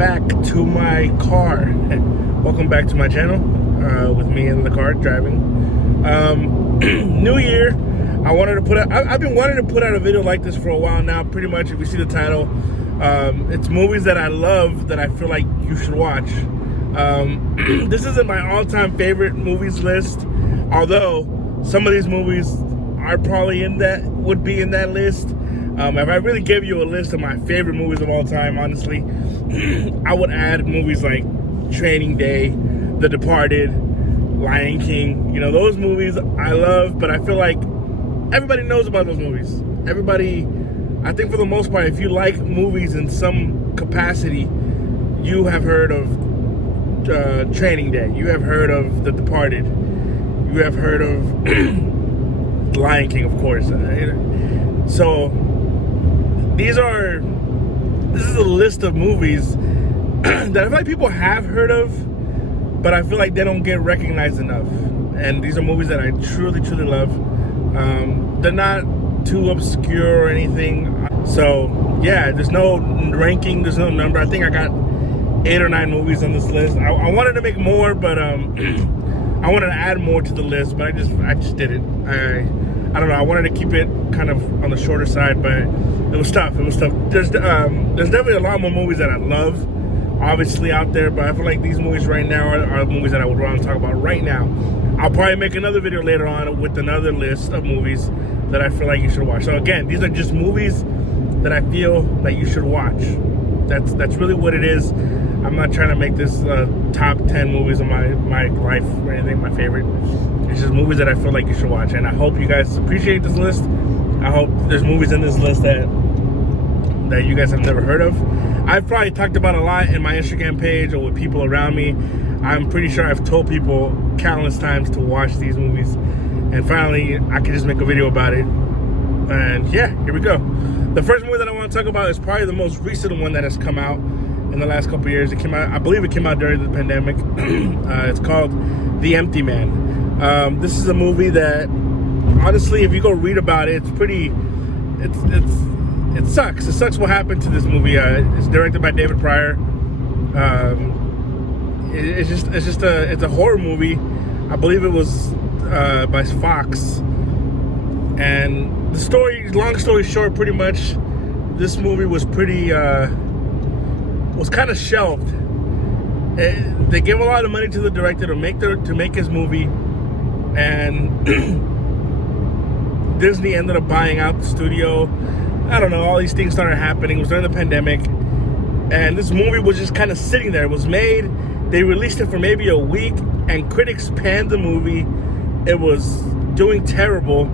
back to my car. Welcome back to my channel with me in the car driving. New year. I've been wanting to put out a video like this for a while now. Pretty much, if you see the title, it's movies that I love that I feel like you should watch. This isn't my all-time favorite movies list, although some of these movies are probably would be in that list. If I really gave you a list of my favorite movies of all time, honestly, I would add movies like Training Day, The Departed, Lion King. You know, those movies I love, but I feel like everybody knows about those movies. Everybody, I think for the most part, if you like movies in some capacity, you have heard of Training Day. You have heard of The Departed. You have heard of Lion King, of course. So this is a list of movies that I feel like people have heard of, but I feel like they don't get recognized enough. And these are movies that I truly, truly love. They're not too obscure or anything. So yeah, there's no ranking, there's no number. I think I got 8 or 9 movies on this list. I wanted to make more, but I wanted to add more to the list, but I just did it. I don't know. I wanted to keep it kind of on the shorter side, but it was tough. It was tough. There's definitely a lot more movies that I love, obviously, out there, but I feel like these movies right now are movies that I would want to talk about right now. I'll probably make another video later on with another list of movies that I feel like you should watch. So again, these are just movies that I feel that you should watch. That's really what it is. I'm not trying to make this top 10 movies of my life or anything, my favorite. It's just movies that I feel like you should watch. And I hope you guys appreciate this list. I hope there's movies in this list that you guys have never heard of. I've probably talked about a lot in my Instagram page or with people around me. I'm pretty sure I've told people countless times to watch these movies. And finally, I can just make a video about it. And yeah, here we go. The first movie that I want to talk about is probably the most recent one that has come out in the last couple of years. It came out, I believe it came out during the pandemic. It's called The Empty Man. This is a movie that, honestly, if you go read about it, it's pretty, it sucks. It sucks what happened to this movie. It's directed by David Pryor. It's a horror movie. I believe it was by Fox. And the story, long story short, pretty much, this movie was pretty, was kind of shelved. They gave a lot of money to the director to make his movie, and Disney ended up buying out the studio. I don't know, all these things started happening. It was during the pandemic, and this movie was just kind of sitting there. It was made, they released it for maybe a week, and critics panned the movie. It was doing terrible.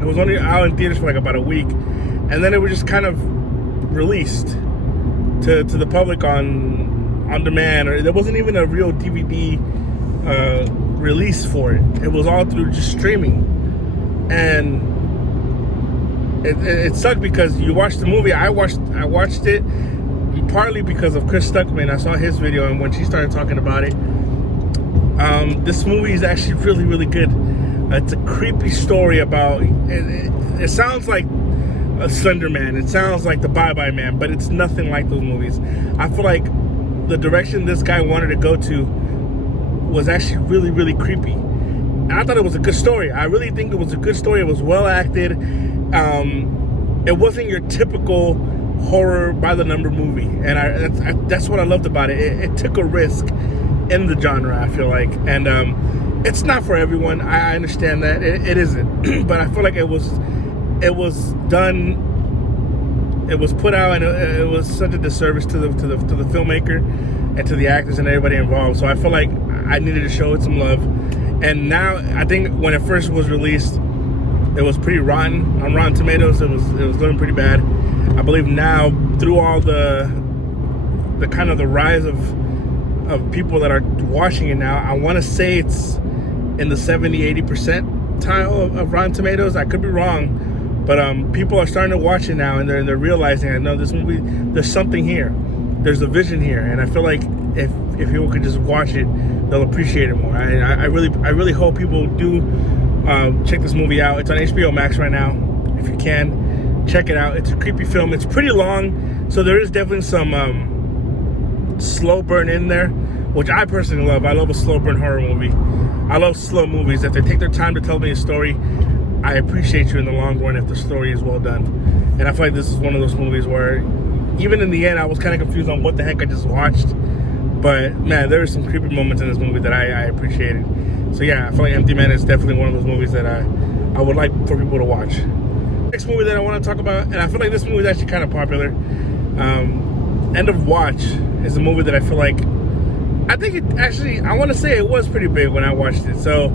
It was only out in theaters for like about a week, and then it was just kind of released to the public on demand, or there wasn't even a real DVD release for it. It was all through just streaming, and it sucked because you watched the movie. I watched it partly because of Chris Stuckman. I saw his video, and when she started talking about it, this movie is actually really, really good. It's a creepy story about, it sounds like a Slender Man, it sounds like the Bye Bye Man, but it's nothing like those movies. I feel like the direction this guy wanted to go to was actually really, really creepy. And I thought it was a good story. I really think it was a good story. It was well acted. It wasn't your typical horror by the number movie, and that's what I loved about it. It took a risk in the genre, I feel like, and it's not for everyone. I understand that it isn't, but I feel like it was done. It was put out, and it was such a disservice to the filmmaker and to the actors and everybody involved. So I feel like I needed to show it some love. And now I think when it first was released, it was pretty rotten on Rotten Tomatoes. It was doing pretty bad. I believe now, through all the kind of the rise of people that are watching it now, I want to say it's in the 70-80% tile of Rotten Tomatoes. I could be wrong, but people are starting to watch it now, and they're realizing, I know this movie, there's something here, there's a vision here, and I feel like if people could just watch it, they'll appreciate it more. I really hope people do check this movie out. It's on HBO Max right now. If you can, check it out. It's a creepy film. It's pretty long, so there is definitely some slow burn in there, which I personally love. I love a slow burn horror movie. I love slow movies. If they take their time to tell me a story, I appreciate you in the long run if the story is well done. And I feel like this is one of those movies where, even in the end, I was kind of confused on what the heck I just watched. But man, there were some creepy moments in this movie that I appreciated. So yeah, I feel like Empty Man is definitely one of those movies that I would like for people to watch. Next movie that I want to talk about, and I feel like this movie is actually kind of popular. End of Watch is a movie that I feel like, I think it actually, I want to say it was pretty big when I watched it. So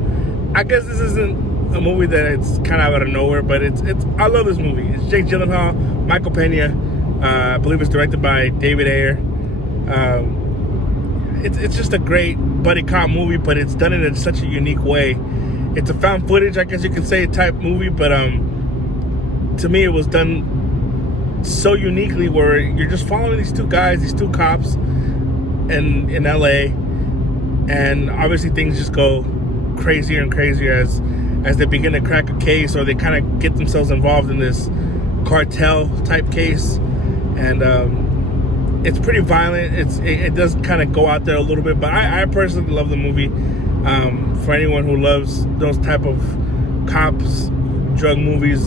I guess this isn't a movie that it's kind of out of nowhere, but it's I love this movie. It's Jake Gyllenhaal, Michael Pena. I believe it's directed by David Ayer. It's just a great buddy cop movie, but it's done in such a unique way. It's a found footage, I guess you could say, type movie, but to me it was done so uniquely where you're just following these two guys, these two cops in LA, and obviously things just go crazier and crazier as they begin to crack a case, or they kind of get themselves involved in this cartel type case. And it's pretty violent. It does kind of go out there a little bit, but I personally love the movie. For anyone who loves those type of cops, drug movies,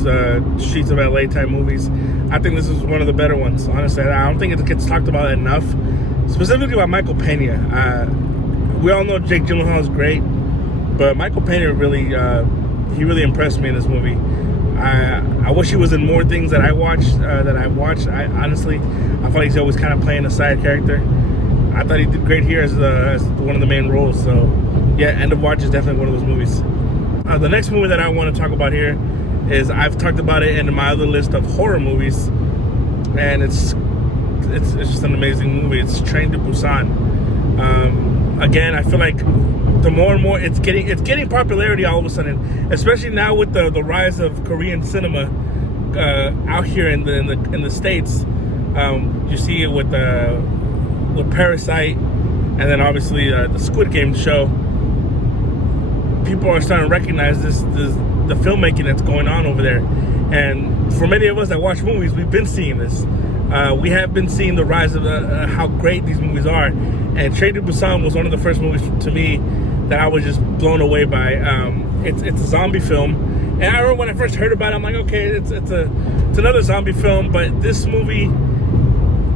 Streets of LA type movies, I think this is one of the better ones. Honestly, I don't think it gets talked about enough, specifically by Michael Pena. We all know Jake Gyllenhaal is great, but Michael Pena really, he really impressed me in this movie. I wish he was in more things that I watched. I honestly, I feel like he's always kind of playing a side character. I thought he did great here as one of the main roles. So yeah, End of Watch is definitely one of those movies. The next movie that I want to talk about here is, I've talked about it in my other list of horror movies, and it's just an amazing movie. It's Train to Busan. Again, I feel like the more and more it's getting popularity all of a sudden, especially now with the rise of Korean cinema out here in the States. You see it with Parasite, and then obviously the Squid Game show. People are starting to recognize the filmmaking that's going on over there, and for many of us that watch movies, we've been seeing this. We have been seeing the rise of how great these movies are, and Train to Busan was one of the first movies to me that I was just blown away by. It's a zombie film, and I remember when I first heard about it, I'm like, okay, it's another zombie film, but this movie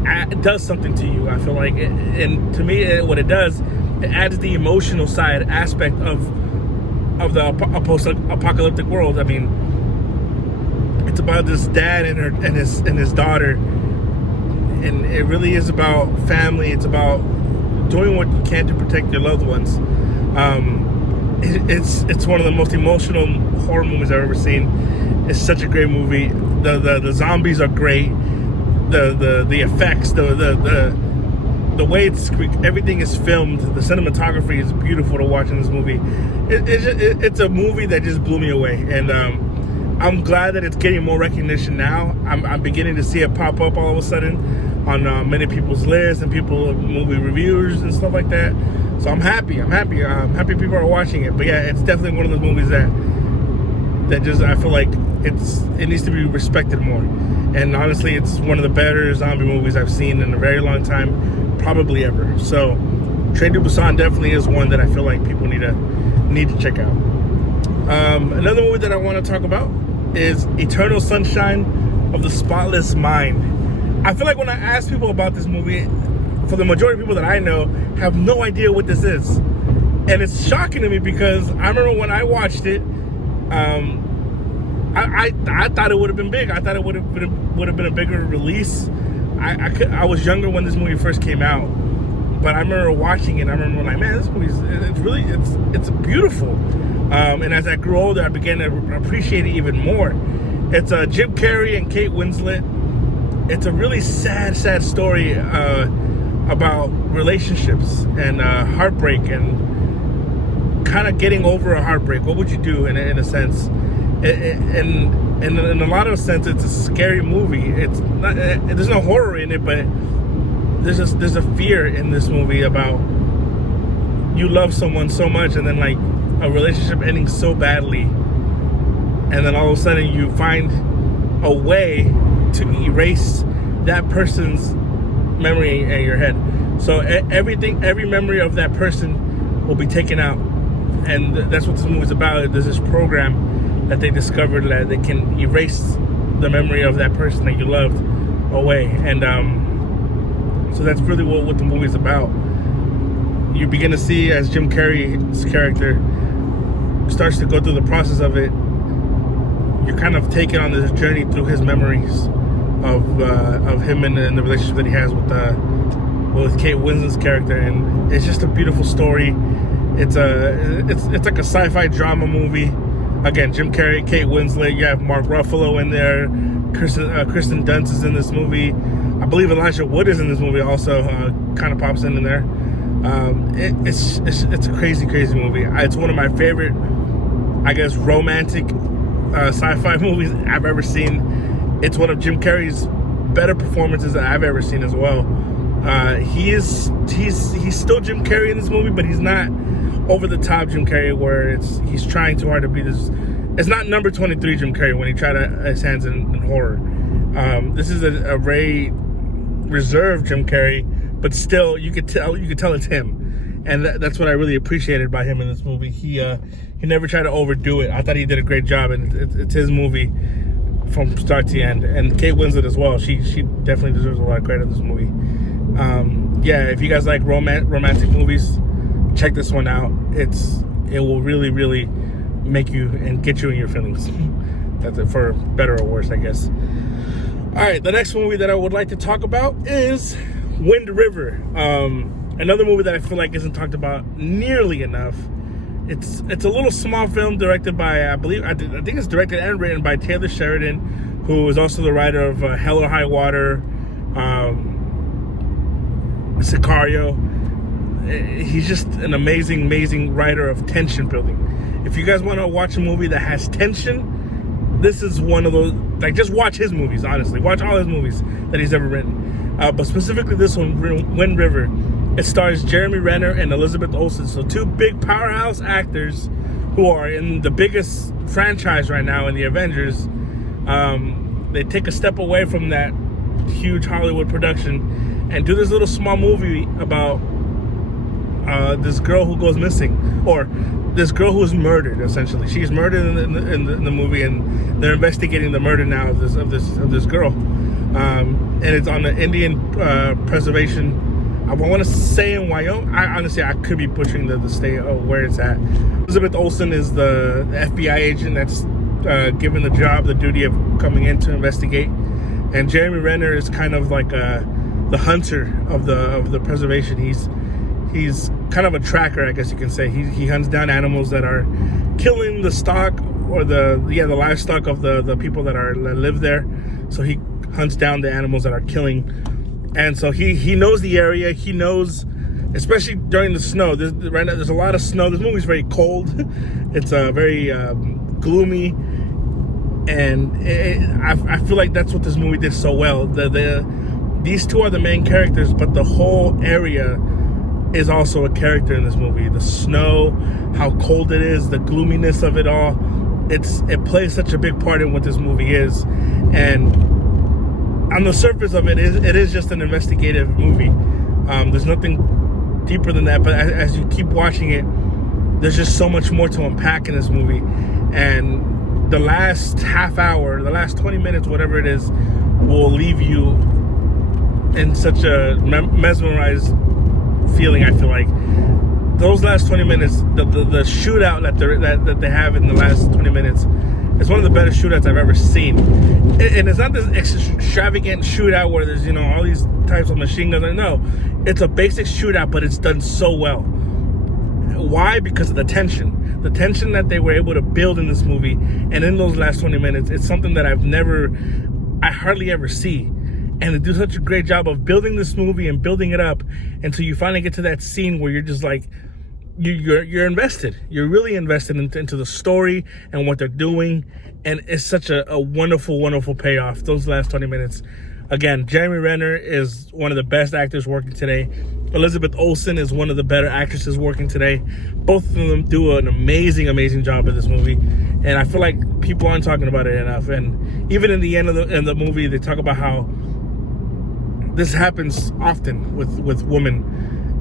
it does something to you. I feel like, and to me, what it does, it adds the emotional side aspect of the post-apocalyptic world. I mean, it's about this dad and his daughter, and it really is about family. It's about doing what you can to protect your loved ones. It's one of the most emotional horror movies I've ever seen. It's such a great movie. The zombies are great. The effects, the way everything is filmed, the cinematography is beautiful to watch in this movie. It's a movie that just blew me away, and I'm glad that it's getting more recognition now. I'm beginning to see it pop up all of a sudden on many people's lists and movie reviews and stuff like that. So I'm happy. I'm happy people are watching it. But yeah, it's definitely one of those movies that just, I feel like it needs to be respected more. And honestly, it's one of the better zombie movies I've seen in a very long time, probably ever. So Train to Busan definitely is one that I feel like people need to check out. Another movie that I want to talk about is Eternal Sunshine of the Spotless Mind. I feel like when I ask people about this movie, for the majority of people that I know, have no idea what this is. And it's shocking to me because I remember when I watched it, I thought it would have been big. I thought it would have been a bigger release. I was younger when this movie first came out, but I remember watching it and I remember like, man, this movie it's beautiful. And as I grew older, I began to appreciate it even more. It's Jim Carrey and Kate Winslet. It's a really sad story about relationships and heartbreak and kind of getting over a heartbreak. What would you do in a sense? And in a lot of sense, it's a scary movie. It's not. There's no horror in it, but there's a fear in this movie about you love someone so much, and then like a relationship ending so badly, and then all of a sudden you find a way to erase that person's memory in your head. So every memory of that person will be taken out, and that's what this movie's about. There's this program that they discovered that they can erase the memory of that person that you loved away, and so that's really what the movie's about. You begin to see as Jim Carrey's character starts to go through the process of it, you're kind of taken on this journey through his memories of him and the relationship that he has with Kate Winslet's character, and it's just a beautiful story. It's like a sci-fi drama movie. Again, Jim Carrey, Kate Winslet, you have Mark Ruffalo in there, Kristen Dunst is in this movie. I believe Elijah Wood is in this movie also, kind of pops in there. It's a crazy movie. It's one of my favorite, I guess, romantic sci-fi movies I've ever seen. It's one of Jim Carrey's better performances that I've ever seen as well. He's still Jim Carrey in this movie, but he's not over the top Jim Carrey where he's trying too hard to be this. It's not number 23 Jim Carrey when he tried his hands in horror. This is a very reserved Jim Carrey, but still you could tell it's him, and that's what I really appreciated by him in this movie. He never tried to overdo it. I thought he did a great job, and it's his movie from start to end. And Kate Winslet as well. She definitely deserves a lot of credit in this movie. Yeah, if you guys like romantic movies, check this one out. It will really make you and get you in your feelings. That's it, for better or worse, I guess. All right, the next movie that I would like to talk about is Wind River. Another movie that I feel like isn't talked about nearly enough. It's a little small film directed by, I think it's directed and written by Taylor Sheridan, who is also the writer of Hell or High Water, Sicario. He's just an amazing writer of tension building. If you guys want to watch a movie that has tension, this is one of those. Like, just watch his movies, honestly. Watch all his movies that he's ever written. But specifically this one, Wind River. It stars Jeremy Renner and Elizabeth Olsen. So two big powerhouse actors who are in the biggest franchise right now in the Avengers. They take a step away from that huge Hollywood production and do this little small movie about this girl who goes missing, or this girl who is murdered. Essentially, she's murdered in the movie, and they're investigating the murder now of this girl. And it's on the Indian preservation. I want to say in Wyoming. I could be butchering the state of where it's at. Elizabeth Olsen is the FBI agent that's given the duty of coming in to investigate, and Jeremy Renner is kind of like the hunter of the preservation. He's kind of a tracker, I guess you can say. He hunts down animals that are killing the stock or the livestock of the people that live there. So he hunts down the animals that are killing, and so he knows the area. He knows, especially during the snow. Right now, there's a lot of snow. This movie's very cold. It's very gloomy, and I feel like that's what this movie did so well. These two are the main characters, but the whole area is also a character in this movie. The snow, how cold it is, the gloominess of it all. It plays such a big part in what this movie is. And on the surface of it is just an investigative movie. There's nothing deeper than that. But as you keep watching it, there's just so much more to unpack in this movie. And the last half hour, the last 20 minutes, whatever it is, will leave you in such a mesmerized feeling. I feel like those last 20 minutes, the shootout that they have in the last 20 minutes, is one of the better shootouts I've ever seen. And it's not this extravagant shootout where there's all these types of machine guns. No, it's a basic shootout, but it's done so well. Why? Because of the tension that they were able to build in this movie, and in those last 20 minutes, it's something that I hardly ever see. And they do such a great job of building this movie and building it up until you finally get to that scene where you're just like, you're invested. You're really invested into the story and what they're doing. And it's such a wonderful payoff. Those last 20 minutes. Again, Jeremy Renner is one of the best actors working today. Elizabeth Olsen is one of the better actresses working today. Both of them do an amazing job in this movie. And I feel like people aren't talking about it enough. And even in the end of the movie, they talk about how this happens often with women,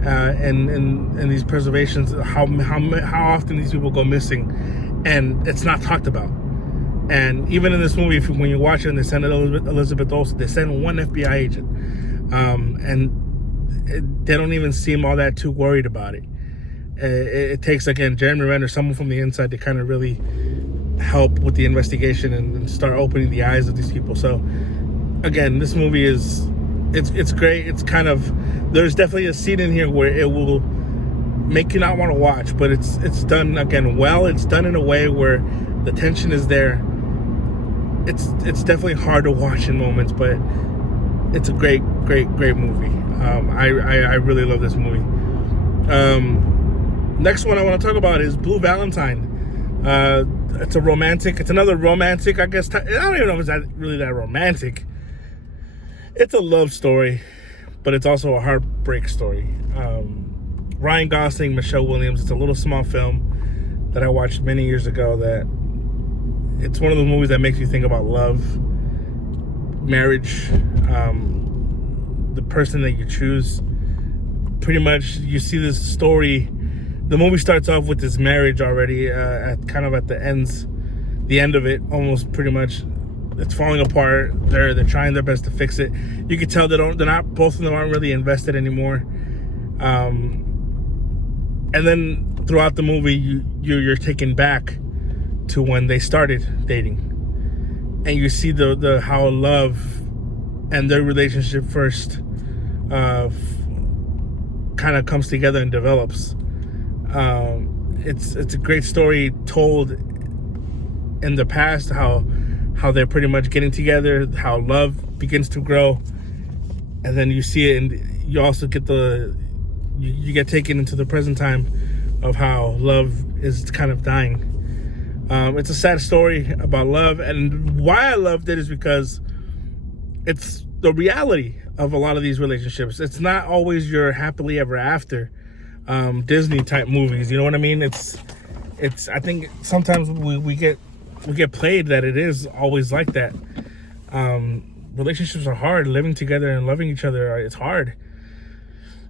and these preservations. How often these people go missing, and it's not talked about. And even in this movie, when you watch it, and they send Elizabeth Olsen, they send one FBI agent, and they don't even seem all that too worried about it. It takes, again, Jeremy Renner, someone from the inside, to kind of really help with the investigation and start opening the eyes of these people. So again, this movie is it's great. It's kind of, there's definitely a scene in here where it will make you not want to watch, but it's done, again, well. It's done in a way where the tension is there. It's definitely hard to watch in moments, but it's a great movie. I really love this movie. Next one I want to talk about is Blue Valentine. It's another romantic, I guess. I don't even know if it's really that romantic. It's a love story, but it's also a heartbreak story. Ryan Gosling, Michelle Williams. It's a little small film that I watched many years ago. That it's one of those movies that makes you think about love, marriage, the person that you choose. Pretty much, you see this story. The movie starts off with this marriage already, at the end of it, almost pretty much. It's falling apart. They're trying their best to fix it. You can tell both of them aren't really invested anymore. And then throughout the movie, you're taken back to when they started dating, and you see the how love and their relationship first kind of comes together and develops. It's a great story told in the past, how they're pretty much getting together, how love begins to grow, and then you see it, and you also get you get taken into the present time of how love is kind of dying. It's a sad story about love, and why I loved it is because it's the reality of a lot of these relationships. It's not always your happily ever after Disney type movies. You know what I mean? It's I think sometimes we get played that it is always like that. Relationships are hard. Living together and loving each other, it's hard.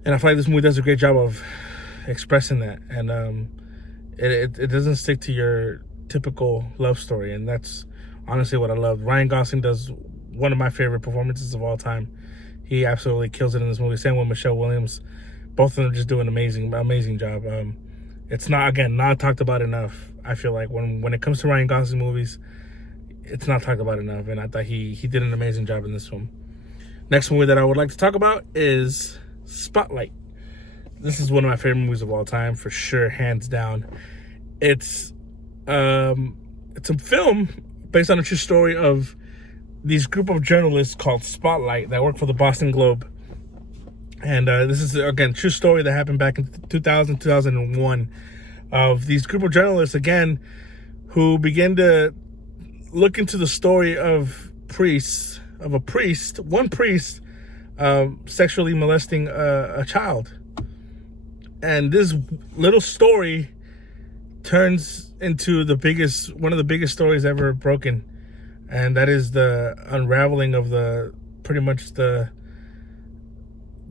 And I feel like this movie does a great job of expressing that. And it doesn't stick to your typical love story. And that's honestly what I love. Ryan Gosling does one of my favorite performances of all time. He absolutely kills it in this movie. Same with Michelle Williams. Both of them just do an amazing job. It's not talked about enough. I feel like when it comes to Ryan Gosling movies, it's not talked about enough, and I thought he did an amazing job in this film. Next movie that I would like to talk about is Spotlight. This is one of my favorite movies of all time, for sure, hands down. It's a film based on a true story of these group of journalists called Spotlight that work for the Boston Globe. And this is, again, true story that happened back in 2001, of these group of journalists, again, who began to look into the story of one priest sexually molesting a child. And this little story turns into one of the biggest stories ever broken. And that is the unraveling of the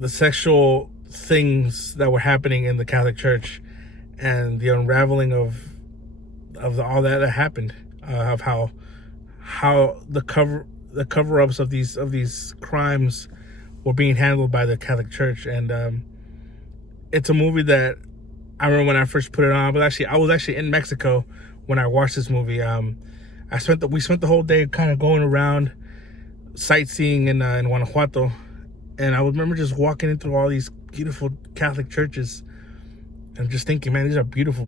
sexual things that were happening in the Catholic Church, and the unraveling of all that happened, of how the cover-ups of these crimes were being handled by the Catholic Church. And it's a movie that I remember when I first put it on. I was actually in Mexico when I watched this movie. We spent the whole day kind of going around sightseeing in Guanajuato. And I remember just walking into all these beautiful Catholic churches and just thinking, man, these are beautiful.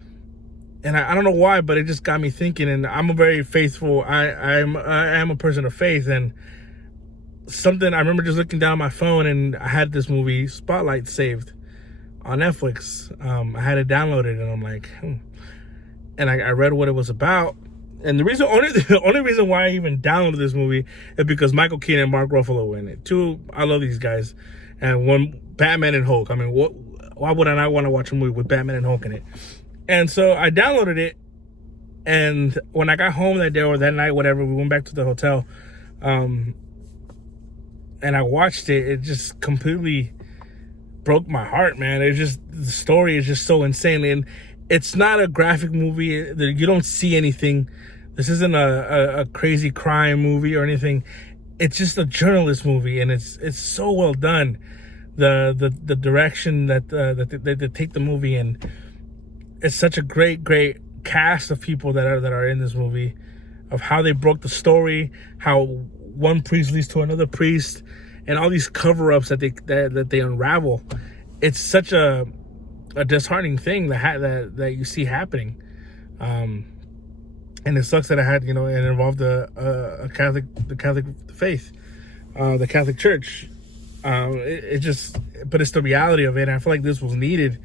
And I don't know why, but it just got me thinking. And I'm a very faithful, I am a person of faith. And I remember just looking down my phone, and I had this movie Spotlight saved on Netflix. I had it downloaded, and I'm like, And I read what it was about. And the only reason why I even downloaded this movie is because Michael Keaton and Mark Ruffalo were in it. Two, I love these guys. And one, Batman and Hulk. I mean, why would I not want to watch a movie with Batman and Hulk in it? And so I downloaded it. And when I got home that day or that night, whatever, we went back to the hotel. And and I watched it. It just completely broke my heart, man. It's just, the story is just so insane, and it's not a graphic movie. You don't see anything. This isn't a crazy crime movie or anything. It's just a journalist movie, and it's so well done. The direction that they take the movie in. It's such a great cast of people that are in this movie, of how they broke the story, how one priest leads to another priest, and all these cover-ups that they unravel. It's such a disheartening thing that you see happening, and it sucks that it involved the Catholic faith, the Catholic Church. But it's the reality of it. And I feel like this was needed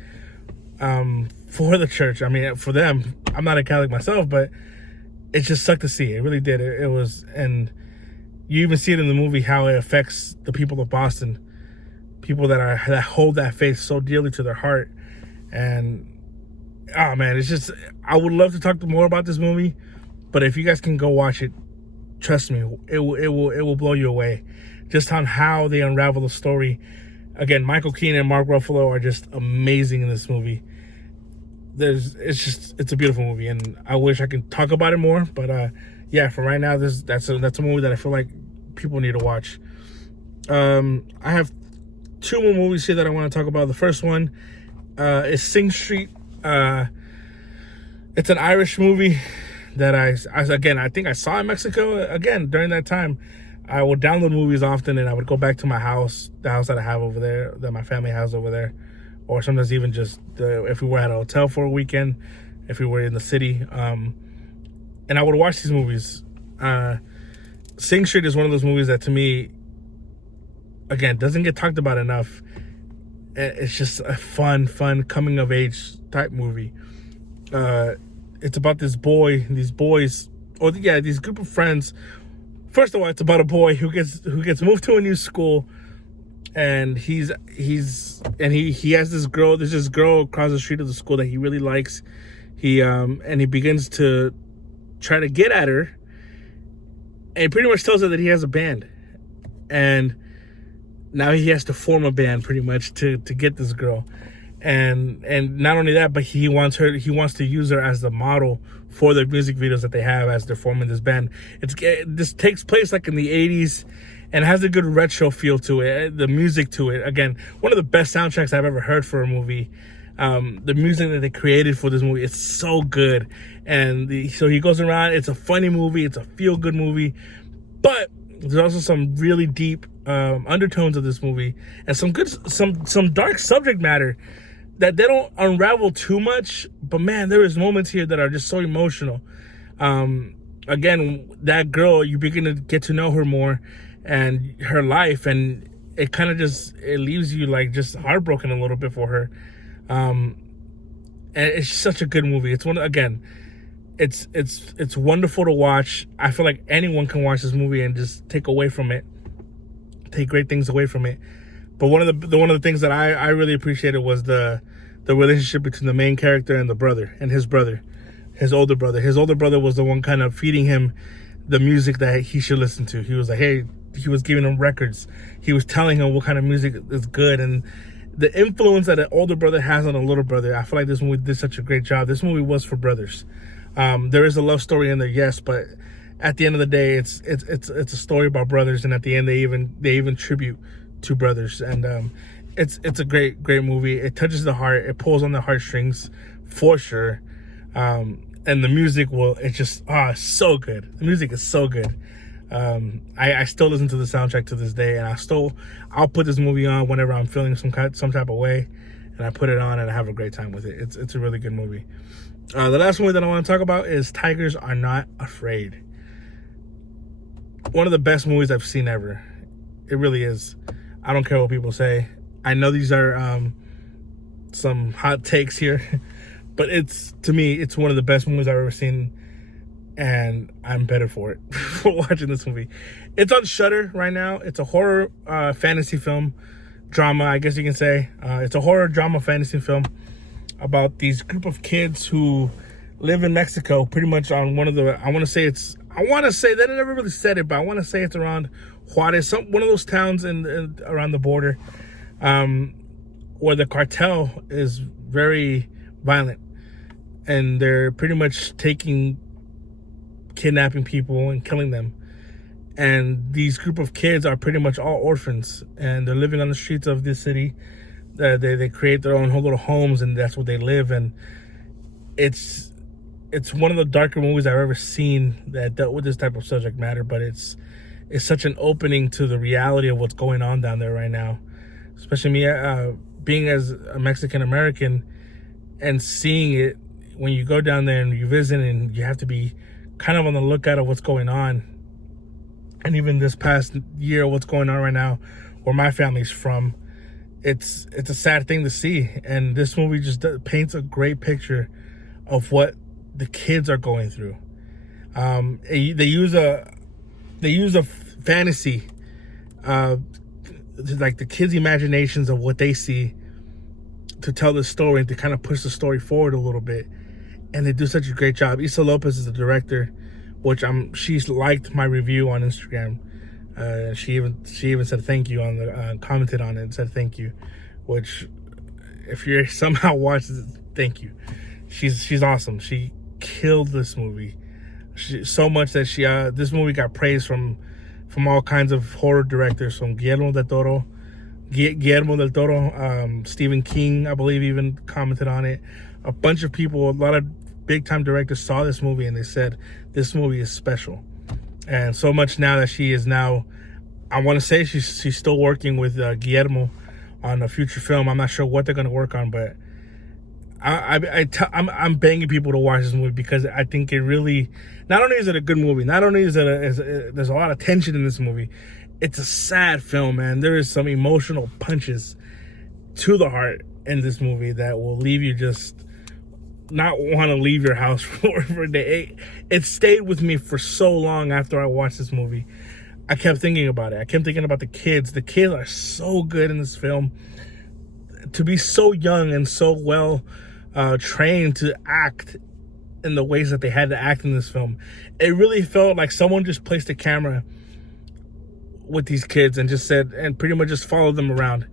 for the church. I mean, for them. I'm not a Catholic myself, but it just sucked to see. It really did. It was, and you even see it in the movie how it affects the people of Boston, people that hold that faith so dearly to their heart. And oh man, it's just, I would love to talk more about this movie, but if you guys can go watch it, trust me, it will blow you away, just on how they unravel the story. Again, Michael Keaton and Mark Ruffalo are just amazing in this movie. It's a beautiful movie, and I wish I could talk about it more, but yeah, for right now, that's a movie that I feel like people need to watch. I have two more movies here that I want to talk about. The first one is Sing Street. It's an Irish movie that I think I saw in Mexico. Again, during that time, I would download movies often, and I would go back to my house, the house that I have over there, that my family has over there, or sometimes even just if we were at a hotel for a weekend, if we were in the city, and I would watch these movies. Sing Street is one of those movies that, to me, again, doesn't get talked about enough. It's just a fun coming of age type movie. It's about this group of friends. First of all, it's about a boy who gets moved to a new school, and he has this girl. There's this girl across the street of the school that he really likes. He begins to try to get at her, and he pretty much tells her that he has a band, and now he has to form a band pretty much to get this girl. And not only that, but he wants to use her as the model for the music videos that they have as they're forming this band. This takes place like in the 80s and has a good retro feel to it. The music to it, again, one of the best soundtracks I've ever heard for a movie. The music that they created for this movie, it's so good. And so he goes around. It's a funny movie. It's a feel-good movie. But there's also some really deep undertones of this movie, and some dark subject matter that they don't unravel too much. But man, there is moments here that are just so emotional. Again, that girl, you begin to get to know her more and her life, and it kind of it leaves you like just heartbroken a little bit for her. And it's such a good movie. It's it's wonderful to watch. I feel like anyone can watch this movie and just take great things away from it. But one of the things that I really appreciated was the relationship between the main character and his older brother. His older brother was the one kind of feeding him the music that he should listen to. He was like, hey, he was giving him records. He was telling him what kind of music is good. And the influence that an older brother has on a little brother, I feel like this movie did such a great job. This movie was for brothers. There is a love story in there, yes, but at the end of the day, it's a story about brothers, and at the end they even tribute to brothers, and it's a great movie. It touches the heart. It pulls on the heartstrings for sure. And the music it's so good. The music is so good. I still listen to the soundtrack to this day, and I'll put this movie on whenever I'm feeling some type of way, and I put it on and I have a great time with it. It's a really good movie. The last movie that I want to talk about is Tigers Are Not Afraid. One of the best movies I've seen ever. It really is. I don't care what people say. I know these are some hot takes here, but to me, it's one of the best movies I've ever seen, and I'm better for it for watching this movie. It's on Shudder right now. It's a horror fantasy film, drama, I guess you can say. It's a horror drama fantasy film about these group of kids who live in Mexico, pretty much on one of the, I want to I want to say, they never really said it, but I want to say it's around Juarez, one of those towns in around the border, where the cartel is very violent, and they're pretty much kidnapping people and killing them. And these group of kids are pretty much all orphans, and they're living on the streets of this city. They create their own whole little homes, and that's where they live. And it's one of the darker movies I've ever seen that dealt with this type of subject matter. But it's such an opening to the reality of what's going on down there right now, especially me being as a Mexican American and seeing it when you go down there and you visit, and you have to be kind of on the lookout of what's going on. And even this past year, what's going on right now, where my family's from, it's a sad thing to see. And this movie just paints a great picture of what the kids are going through. They use a fantasy, like the kids' imaginations of what they see, to tell the story and to kind of push the story forward a little bit. And they do such a great job. Issa Lopez is the director, which she's liked my review on Instagram. She even said thank you on the commented on it and said thank you, which if you're somehow watching it, thank you. She's awesome. She killed this movie so much that this movie got praise from all kinds of horror directors, from Guillermo del Toro, Stephen King, I believe, even commented on it. A bunch of people, a lot of big time directors saw this movie and they said this movie is special. And so much now that she is now, I want to say she's still working with Guillermo on a future film. I'm not sure what they're going to work on, but I'm begging people to watch this movie, because I think it really, not only is it a good movie, not only is there's a lot of tension in this movie, it's a sad film, man. There is some emotional punches to the heart in this movie that will leave you just not want to leave your house for a day. It stayed with me for so long after I watched this movie. I kept thinking about it. I kept thinking about the kids. The kids are so good in this film. To be so young and so well trained to act in the ways that they had to act in this film. It really felt like someone just placed a camera with these kids and just said, and pretty much just followed them around.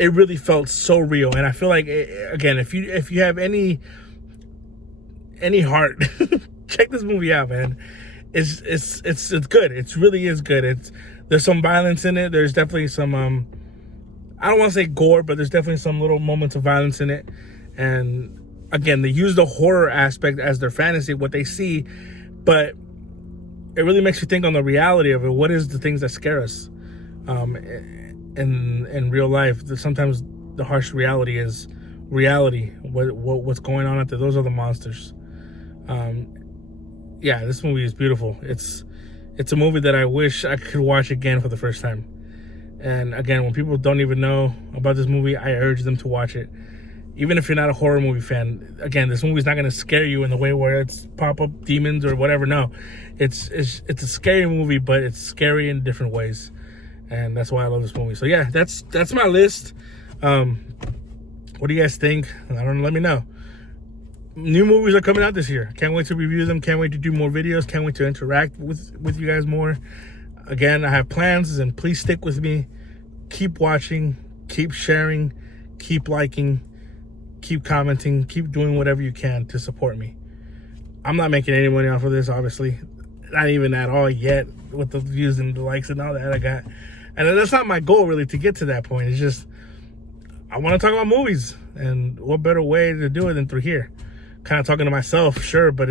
It really felt so real. And I feel like, again, if you have any heart, check this movie out, man. It's good. It really is good. There's some violence in it. There's definitely some I don't want to say gore, but there's definitely some little moments of violence in it. And again, they use the horror aspect as their fantasy, what they see, but it really makes you think on the reality of it. What is the things that scare us in real life? Sometimes the harsh reality is reality. What's going on out there? Those are the monsters. Yeah, this movie is beautiful. It's a movie that I wish I could watch again for the first time. And again, when people don't even know about this movie, I urge them to watch it. Even if you're not a horror movie fan, again, this movie's not going to scare you in the way where it's pop-up demons or whatever. No, it's a scary movie, but it's scary in different ways. And that's why I love this movie. So yeah, that's my list. What do you guys think? I don't know. Let me know. New movies are coming out this year. Can't wait to review them. Can't wait to do more videos. Can't wait to interact with you guys more. Again, I have plans, and please stick with me. Keep watching. Keep sharing. Keep liking. Keep commenting. Keep doing whatever you can to support me. I'm not making any money off of this, obviously. Not even at all yet, with the views and the likes and all that I got. And that's not my goal, really, to get to that point. It's just, I want to talk about movies. And what better way to do it than through here? Kind of talking to myself, sure, but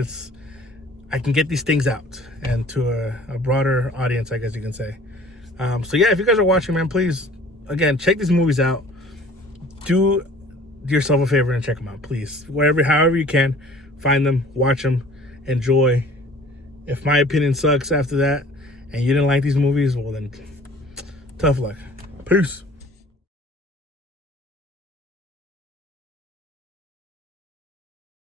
I can get these things out and to a broader audience, I guess you can say. So yeah, if you guys are watching, man, please, again, check these movies out. Do yourself a favor and check them out, please. However you can, find them, watch them, enjoy. If my opinion sucks after that and you didn't like these movies, well then, tough luck. Peace.